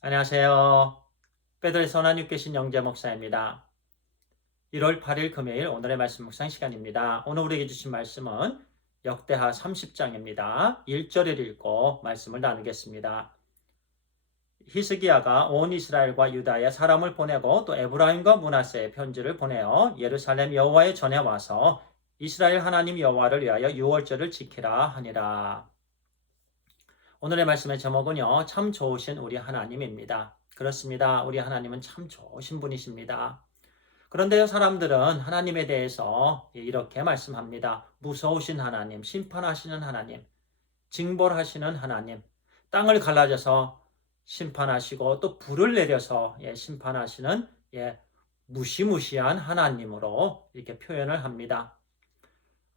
안녕하세요. 베드로의 선한 육개신 영재 목사입니다. 1월 8일 금요일 오늘의 말씀 묵상 시간입니다. 오늘 우리에게 주신 말씀은 역대하 30장입니다. 1절을 읽고 말씀을 나누겠습니다. 히스기야가 온 이스라엘과 유다에 사람을 보내고 또 에브라임과 므낫세에 편지를 보내어 예루살렘 여호와의 전에 와서 이스라엘 하나님 여호와를 위하여 유월절을 지키라 하니라. 오늘의 말씀의 제목은요, 참 좋으신 우리 하나님입니다. 그렇습니다. 우리 하나님은 참 좋으신 분이십니다. 그런데요, 사람들은 하나님에 대해서 이렇게 말씀합니다. 무서우신 하나님, 심판하시는 하나님, 징벌하시는 하나님, 땅을 갈라져서 심판하시고 또 불을 내려서 심판하시는 무시무시한 하나님으로 이렇게 표현을 합니다.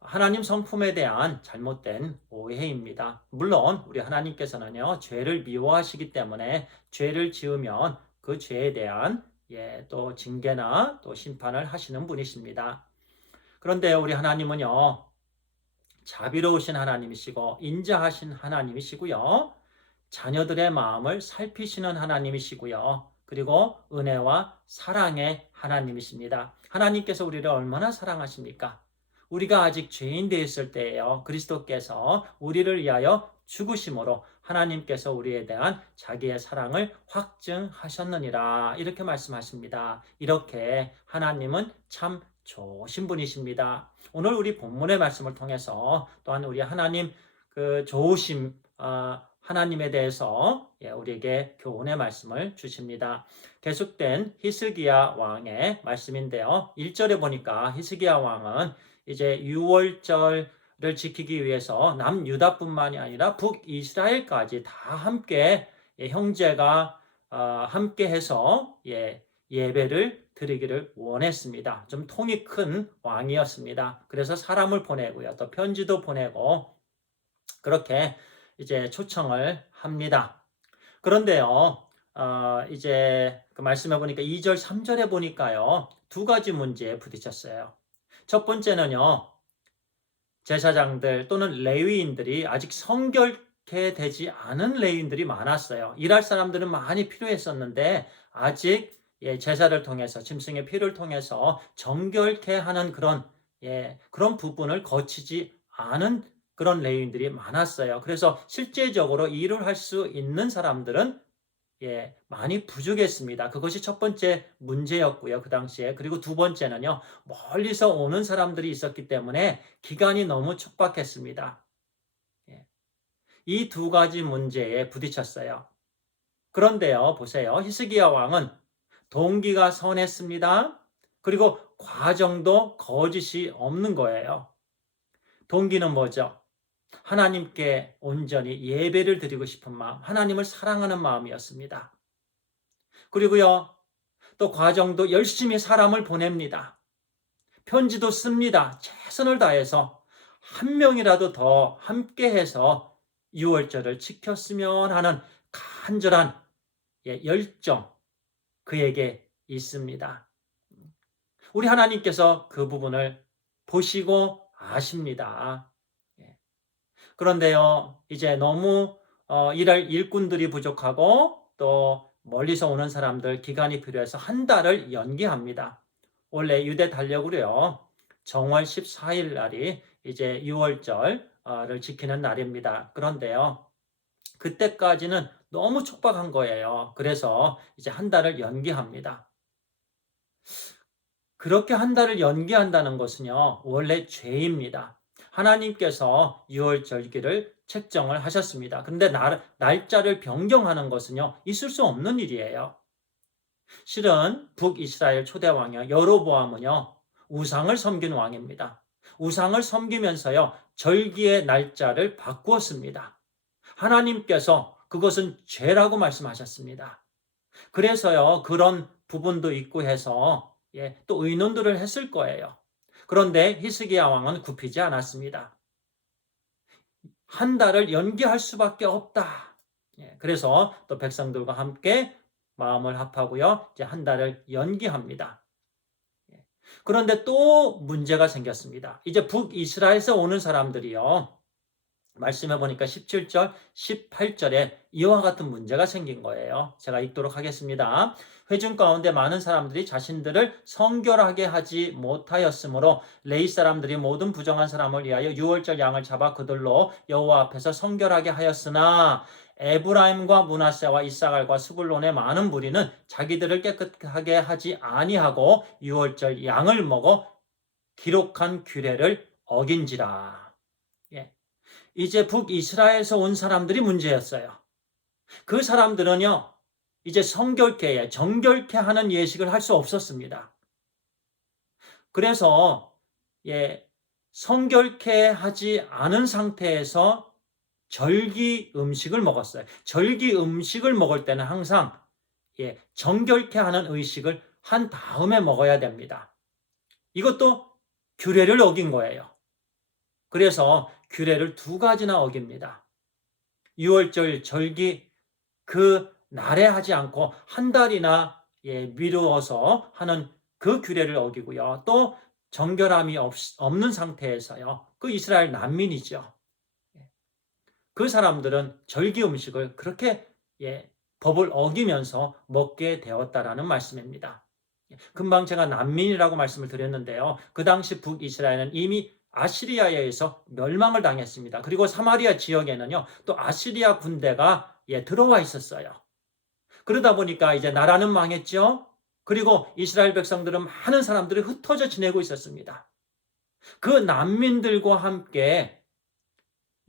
하나님 성품에 대한 잘못된 오해입니다. 물론 우리 하나님께서는요, 죄를 미워하시기 때문에 죄를 지으면 그 죄에 대한 또 징계나 또 심판을 하시는 분이십니다. 그런데 우리 하나님은요, 자비로우신 하나님이시고 인자하신 하나님이시고요. 자녀들의 마음을 살피시는 하나님이시고요. 그리고 은혜와 사랑의 하나님이십니다. 하나님께서 우리를 얼마나 사랑하십니까? 우리가 아직 죄인 되었을 때에요. 그리스도께서 우리를 위하여 죽으심으로 하나님께서 우리에 대한 자기의 사랑을 확증하셨느니라. 이렇게 말씀하십니다. 이렇게 하나님은 참 좋으신 분이십니다. 오늘 우리 본문의 말씀을 통해서 또한 우리 하나님 그 좋으심 하나님에 대해서 우리에게 교훈의 말씀을 주십니다. 계속된 히스기야 왕의 말씀인데요. 1절에 보니까 히스기야 왕은 이제 유월절을 지키기 위해서 남유다뿐만이 아니라 북이스라엘까지 다 함께 형제가 함께 해서 예배를 드리기를 원했습니다. 좀 통이 큰 왕이었습니다. 그래서 사람을 보내고요. 또 편지도 보내고 그렇게 이제 초청을 합니다. 그런데요, 이제 그 말씀해 보니까 2절, 3절에 보니까요, 두 가지 문제에 부딪혔어요. 첫 번째는요, 제사장들 또는 레위인들이 아직 성결케 되지 않은 레위인들이 많았어요. 일할 사람들은 많이 필요했었는데 아직 제사를 통해서 짐승의 피를 통해서 정결케 하는 그런 부분을 거치지 않은 그런 레위인들이 많았어요. 그래서 실제적으로 일을 할 수 있는 사람들은 많이 부족했습니다. 그것이 첫 번째 문제였고요, 그 당시에. 그리고 두 번째는요, 멀리서 오는 사람들이 있었기 때문에 기간이 너무 촉박했습니다. 이 두 가지 문제에 부딪혔어요. 그런데요, 보세요. 히스기야 왕은 동기가 선했습니다. 그리고 과정도 거짓이 없는 거예요. 동기는 뭐죠? 하나님께 온전히 예배를 드리고 싶은 마음, 하나님을 사랑하는 마음이었습니다. 그리고요, 또 과정도 열심히 사람을 보냅니다. 편지도 씁니다. 최선을 다해서 한 명이라도 더 함께해서 유월절을 지켰으면 하는 간절한 열정 그에게 있습니다. 우리 하나님께서 그 부분을 보시고 아십니다. 그런데요, 이제 너무 일할 일꾼들이 부족하고 또 멀리서 오는 사람들 기간이 필요해서 한 달을 연기합니다. 원래 유대 달력으로요, 정월 14일 날이 이제 유월절을 지키는 날입니다. 그런데요, 그때까지는 너무 촉박한 거예요. 그래서 이제 한 달을 연기합니다. 그렇게 한 달을 연기한다는 것은요, 원래 죄입니다. 하나님께서 유월절기를 책정을 하셨습니다. 그런데 날짜를 변경하는 것은요, 있을 수 없는 일이에요. 실은 북이스라엘 초대왕이요, 여로보암은요, 우상을 섬긴 왕입니다. 우상을 섬기면서요, 절기의 날짜를 바꾸었습니다. 하나님께서 그것은 죄라고 말씀하셨습니다. 그래서요, 그런 부분도 있고 해서 또 의논들을 했을 거예요. 그런데 히스기야 왕은 굽히지 않았습니다. 한 달을 연기할 수밖에 없다. 그래서 또 백성들과 함께 마음을 합하고요, 이제 한 달을 연기합니다. 그런데 또 문제가 생겼습니다. 이제 북이스라엘에서 오는 사람들이요, 말씀해 보니까 17절, 18절에 이와 같은 문제가 생긴 거예요. 제가 읽도록 하겠습니다. 회중 가운데 많은 사람들이 자신들을 성결하게 하지 못하였으므로 레위 사람들이 모든 부정한 사람을 위하여 유월절 양을 잡아 그들로 여호와 앞에서 성결하게 하였으나 에브라임과 므낫세와 이사갈과 스불론의 많은 무리는 자기들을 깨끗하게 하지 아니하고 유월절 양을 먹어 기록한 규례를 어긴지라. 예. 이제 북이스라엘에서 온 사람들이 문제였어요. 그 사람들은요, 이제 성결케, 정결케 하는 예식을 할 수 없었습니다. 그래서, 성결케 하지 않은 상태에서 절기 음식을 먹었어요. 절기 음식을 먹을 때는 항상, 정결케 하는 의식을 한 다음에 먹어야 됩니다. 이것도 규례를 어긴 거예요. 그래서 규례를 2가지나 어깁니다. 유월절 절기 그 날에 하지 않고 한 달이나 미루어서 하는 그 규례를 어기고요. 또 정결함이 없는 상태에서요. 그 이스라엘 난민이죠. 그 사람들은 절기 음식을 그렇게 법을 어기면서 먹게 되었다라는 말씀입니다. 금방 제가 난민이라고 말씀을 드렸는데요. 그 당시 북이스라엘은 이미 아시리아에 의해서 멸망을 당했습니다. 그리고 사마리아 지역에는요, 또 아시리아 군대가 들어와 있었어요. 그러다 보니까 이제 나라는 망했죠. 그리고 이스라엘 백성들은 많은 사람들이 흩어져 지내고 있었습니다. 그 난민들과 함께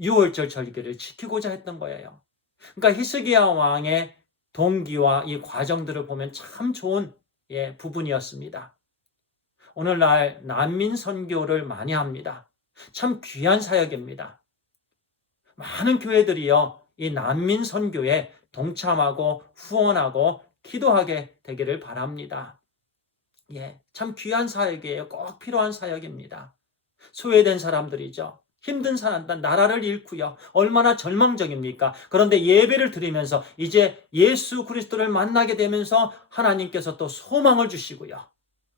유월절 절기를 지키고자 했던 거예요. 그러니까 히스기야 왕의 동기와 이 과정들을 보면 참 좋은 부분이었습니다. 오늘날 난민 선교를 많이 합니다. 참 귀한 사역입니다. 많은 교회들이요, 이 난민 선교에 동참하고 후원하고 기도하게 되기를 바랍니다. 참 귀한 사역이에요. 꼭 필요한 사역입니다. 소외된 사람들이죠. 힘든 사람들, 나라를 잃고요. 얼마나 절망적입니까? 그런데 예배를 드리면서 이제 예수 그리스도를 만나게 되면서 하나님께서 또 소망을 주시고요.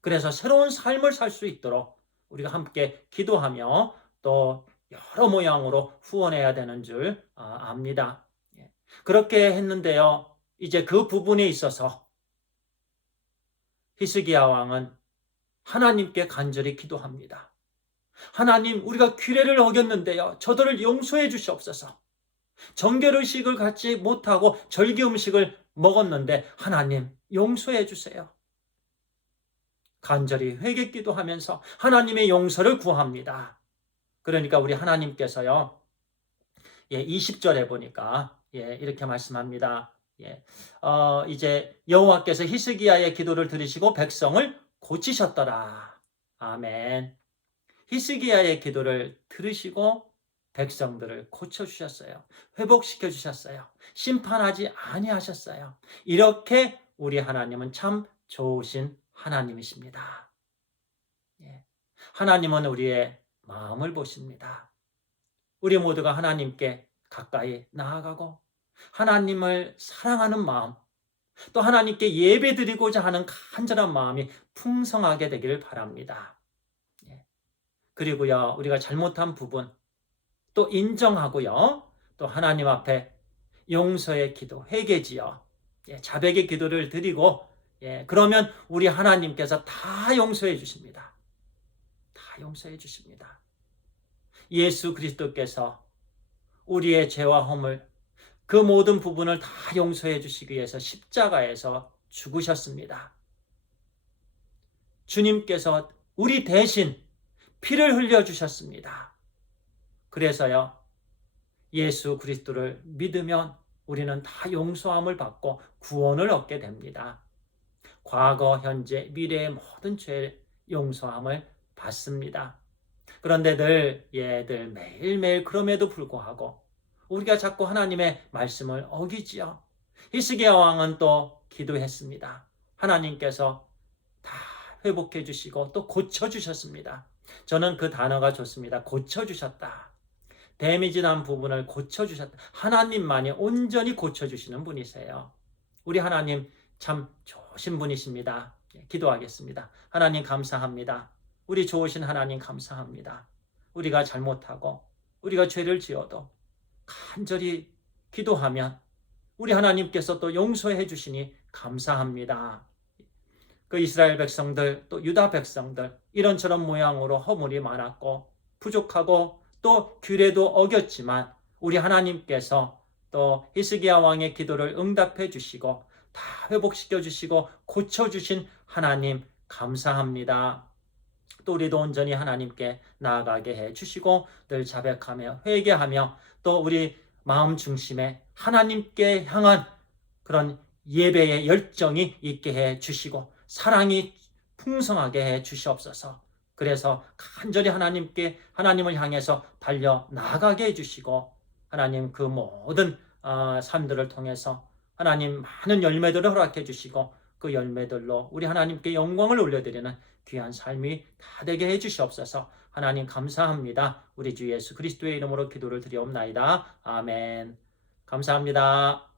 그래서 새로운 삶을 살 수 있도록 우리가 함께 기도하며 또 여러 모양으로 후원해야 되는 줄 압니다. 그렇게 했는데요. 이제 그 부분에 있어서 히스기야 왕은 하나님께 간절히 기도합니다. 하나님, 우리가 규례를 어겼는데요. 저들을 용서해 주시옵소서. 정결의식을 갖지 못하고 절기 음식을 먹었는데 하나님 용서해 주세요. 간절히 회개 기도하면서 하나님의 용서를 구합니다. 그러니까 우리 하나님께서요. 20절에 보니까 이렇게 말씀합니다. 이제 여호와께서 히스기야의 기도를 들으시고 백성을 고치셨더라. 아멘. 히스기야의 기도를 들으시고 백성들을 고쳐주셨어요. 회복시켜주셨어요. 심판하지 아니하셨어요. 이렇게 우리 하나님은 참 좋으신 하나님이십니다. 하나님은 우리의 마음을 보십니다. 우리 모두가 하나님께 가까이 나아가고 하나님을 사랑하는 마음, 또 하나님께 예배드리고자 하는 간절한 마음이 풍성하게 되기를 바랍니다. 그리고요, 우리가 잘못한 부분 또 인정하고요, 또 하나님 앞에 용서의 기도, 회개지요. 자백의 기도를 드리고, 그러면 우리 하나님께서 다 용서해 주십니다. 다 용서해 주십니다. 예수 그리스도께서 우리의 죄와 허물, 그 모든 부분을 다 용서해 주시기 위해서 십자가에서 죽으셨습니다. 주님께서 우리 대신 피를 흘려주셨습니다. 그래서요, 예수 그리스도를 믿으면 우리는 다 용서함을 받고 구원을 얻게 됩니다. 과거, 현재, 미래의 모든 죄 용서함을 받습니다. 그런데 늘 매일매일 그럼에도 불구하고 우리가 자꾸 하나님의 말씀을 어기지요. 히스기야 왕은 또 기도했습니다. 하나님께서 다 회복해 주시고 또 고쳐 주셨습니다. 저는 그 단어가 좋습니다. 고쳐 주셨다. 데미지 난 부분을 고쳐 주셨다. 하나님만이 온전히 고쳐 주시는 분이세요. 우리 하나님 참 좋으신 분이십니다. 기도하겠습니다. 하나님 감사합니다. 우리 좋으신 하나님 감사합니다. 우리가 잘못하고 우리가 죄를 지어도 간절히 기도하면 우리 하나님께서 또 용서해 주시니 감사합니다. 그 이스라엘 백성들 또 유다 백성들 이런저런 모양으로 허물이 많았고 부족하고 또 규례도 어겼지만 우리 하나님께서 또 히스기야 왕의 기도를 응답해 주시고 다 회복시켜 주시고 고쳐 주신 하나님 감사합니다. 또 우리도 온전히 하나님께 나아가게 해 주시고 늘 자백하며 회개하며 또 우리 마음 중심에 하나님께 향한 그런 예배의 열정이 있게 해 주시고 사랑이 풍성하게 해 주시옵소서. 그래서 간절히 하나님을 향해서 달려 나아가게 해 주시고 하나님 그 모든 삶들을 통해서 하나님 많은 열매들을 허락해 주시고 그 열매들로 우리 하나님께 영광을 올려드리는 귀한 삶이 다 되게 해 주시옵소서. 하나님 감사합니다. 우리 주 예수 그리스도의 이름으로 기도를 드리옵나이다. 아멘. 감사합니다.